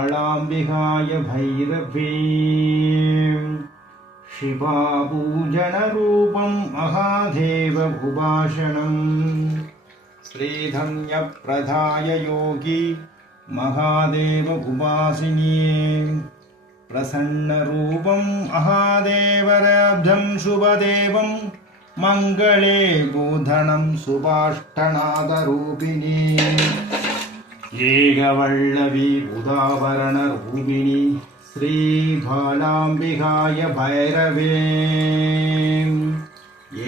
बालाम्बिकाय भैरवे शिवापूजनरूपं महादेव उपासनं श्रीधन्यप्रदाय योगी महादेव उपासिनी प्रसन्नरूपं महादेवरब्धं शुभदेवं मङ्गले बोधनं सुभाष्टनादरूपिणी एकवल्लवी उदावरणरूपिणी श्रीबालाम्बिकाय भैरवे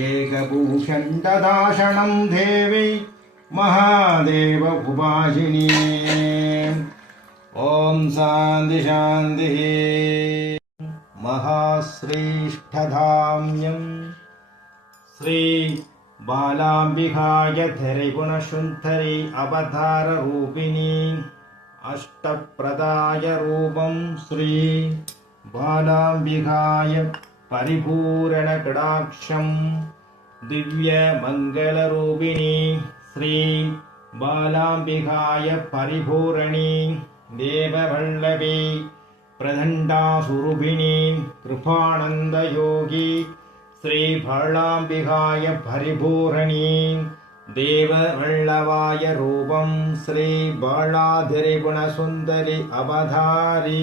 एकभूषण्डदाशनं देवी महादेव उपासिनी ॐ शान्ति शान्तिः महाश्रेष्ठधाम्यं श्री बालाम्बिकाय त्रिपुरसुन्दरी अवताररूपिणी अष्टप्रदाय रूपं श्री बालाम्बिकाय परिपूरणकटाक्षं दिव्यमङ्गलरूपिणी श्री बालाम्बिकाय परिपूरणी देववल्लभी प्रदण्डासुरूपिणी कृपानन्दयोगी श्री बालाम्बिकाय परिपूरणी देववल्लभाय रूपं श्री बालाधिरिगुणसुन्दरी अवतारी।